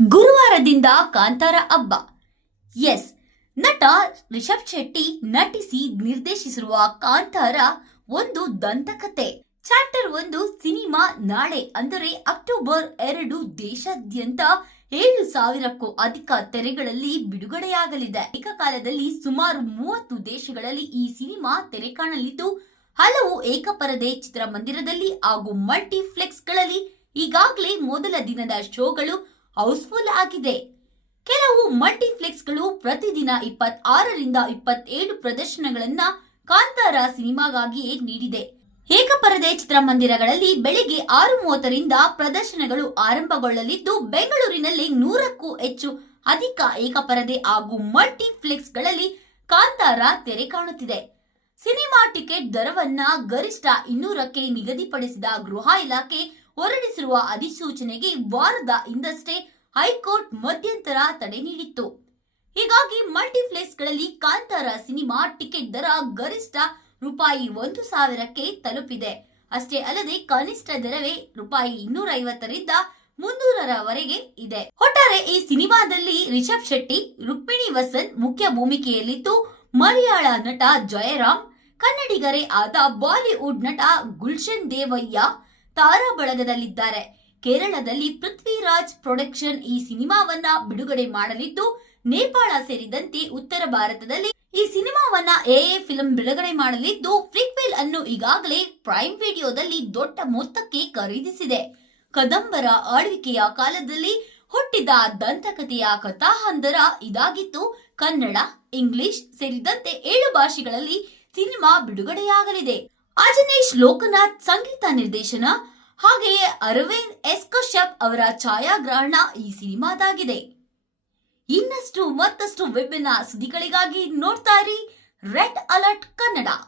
ಗುರುವಾರದಿಂದ ಕಾಂತಾರ ಹಬ್ಬ. ಎಸ್, ನಟ ರಿಷಬ್ ಶೆಟ್ಟಿ ನಟಿಸಿ ನಿರ್ದೇಶಿಸಿರುವ ಕಾಂತಾರ ಒಂದು ದಂತಕಥೆ. ಚಾಪ್ಟರ್ 1 ಸಿನಿಮಾ ನಾಳೆ ಅಂದರೆ ಅಕ್ಟೋಬರ್ 2 ದೇಶಾದ್ಯಂತ 7,000ಕ್ಕೂ ಅಧಿಕ ತೆರೆಗಳಲ್ಲಿ ಬಿಡುಗಡೆಯಾಗಲಿದೆ. ಏಕಕಾಲದಲ್ಲಿ ಸುಮಾರು 30 ದೇಶಗಳಲ್ಲಿ ಈ ಸಿನಿಮಾ ತೆರೆ ಕಾಣಲಿದ್ದು, ಹಲವು ಏಕಪರದೆ ಚಿತ್ರಮಂದಿರದಲ್ಲಿ ಹಾಗೂ ಮಲ್ಟಿಪ್ಲೆಕ್ಸ್ಗಳಲ್ಲಿ ಈಗಾಗಲೇ ಮೊದಲ ದಿನದ ಶೋಗಳು ಹೌಸ್ಫುಲ್ ಆಗಿದೆ. ಕೆಲವು ಮಲ್ಟಿಪ್ಲೆಕ್ಸ್ಗಳು ಪ್ರತಿದಿನ 26ರಿಂದ 27 ಪ್ರದರ್ಶನಗಳನ್ನ ಕಾಂತಾರ ಸಿನಿಮಾಗಾಗಿಯೇ ನೀಡಿದೆ. ಏಕಪರದೆ ಚಿತ್ರಮಂದಿರಗಳಲ್ಲಿ ಬೆಳಿಗ್ಗೆ 6:30ರಿಂದ ಪ್ರದರ್ಶನಗಳು ಆರಂಭಗೊಳ್ಳಲಿದ್ದು, ಬೆಂಗಳೂರಿನಲ್ಲಿ 100ಕ್ಕೂ ಹೆಚ್ಚು ಅಧಿಕ ಏಕಪರದೆ ಹಾಗೂ ಮಲ್ಟಿಪ್ಲೆಕ್ಸ್ಗಳಲ್ಲಿ ಕಾಂತಾರ ತೆರೆ ಕಾಣುತ್ತಿದೆ. ಸಿನಿಮಾ ಟಿಕೆಟ್ ದರವನ್ನ ಗರಿಷ್ಠ 200ಕ್ಕೆ ನಿಗದಿಪಡಿಸಿದ ಗೃಹ ಇಲಾಖೆ ಹೊರಡಿಸಿರುವ ಅಧಿಸೂಚನೆಗೆ ವಾರದ ಹಿಂದಷ್ಟೇ ಹೈಕೋರ್ಟ್ ಮಧ್ಯಂತರ ತಡೆ ನೀಡಿತ್ತು. ಹೀಗಾಗಿ ಮಲ್ಟಿಪ್ಲೆಕ್ಸ್ಗಳಲ್ಲಿ ಕಾಂತಾರ ಸಿನಿಮಾ ಟಿಕೆಟ್ ದರ ಗರಿಷ್ಠ ₹1,000ಕ್ಕೆ ತಲುಪಿದೆ. ಅಷ್ಟೇ ಅಲ್ಲದೆ ಕನಿಷ್ಠ ದರವೇ ₹250ರಿಂದ ₹300ರವರೆಗೆ ಇದೆ. ಒಟ್ಟಾರೆ ಈ ಸಿನಿಮಾದಲ್ಲಿ ರಿಷಬ್ ಶೆಟ್ಟಿ, ರುಕ್ಮಿಣಿ ವಸಂತ್ ಮುಖ್ಯ ಭೂಮಿಕೆಯಲ್ಲಿದ್ದು, ಮಲಯಾಳ ನಟ ಜಯರಾಮ್, ಕನ್ನಡಿಗರೇ ಆದ ಬಾಲಿವುಡ್ ನಟ ಗುಲ್ಶನ್ ದೇವಯ್ಯ ತಾರಾ ಬಳಗದಲ್ಲಿದ್ದಾರೆ. ಕೇರಳದಲ್ಲಿ ಪೃಥ್ವಿರಾಜ್ ಪ್ರೊಡಕ್ಷನ್ ಈ ಸಿನಿಮಾವನ್ನ ಬಿಡುಗಡೆ ಮಾಡಲಿದ್ದು, ನೇಪಾಳ ಸೇರಿದಂತೆ ಉತ್ತರ ಭಾರತದಲ್ಲಿ ಈ ಸಿನಿಮಾವನ್ನ ಎಎ ಫಿಲ್ಮ್ ಬಿಡುಗಡೆ ಮಾಡಲಿದ್ದು, ಪ್ರೀಕ್ವೆಲ್ ಅನ್ನು ಈಗಾಗಲೇ ಪ್ರೈಮ್ ವಿಡಿಯೋದಲ್ಲಿ ದೊಡ್ಡ ಮೊತ್ತಕ್ಕೆ ಖರೀದಿಸಿದೆ. ಕದಂಬರ ಆಳ್ವಿಕೆಯ ಕಾಲದಲ್ಲಿ ಹುಟ್ಟಿದ ದಂತಕಥೆಯ ಕಥಾಹಂದರ ಇದಾಗಿದ್ದು, ಕನ್ನಡ, ಇಂಗ್ಲಿಷ್ ಸೇರಿದಂತೆ 7 ಭಾಷೆಗಳಲ್ಲಿ ಸಿನಿಮಾ ಬಿಡುಗಡೆಯಾಗಲಿದೆ. ಅಜನೀಶ್ ಲೋಕನಾಥ್ ಸಂಗೀತ ನಿರ್ದೇಶನ, ಹಾಗೆಯೇ ಅರವಿಂದ್ ಎಸ್ ಕಶ್ಯಪ್ ಅವರ ಛಾಯಾಗ್ರಹಣ ಈ ಸಿನಿಮಾದಾಗಿದೆ. ಇನ್ನಷ್ಟು ಮತ್ತಷ್ಟು ವಿಭಿನ್ನ ಸುದ್ದಿಗಳಿಗಾಗಿ ನೋಡ್ತಾ ಇರಿ ರೆಡ್ ಅಲರ್ಟ್ ಕನ್ನಡ.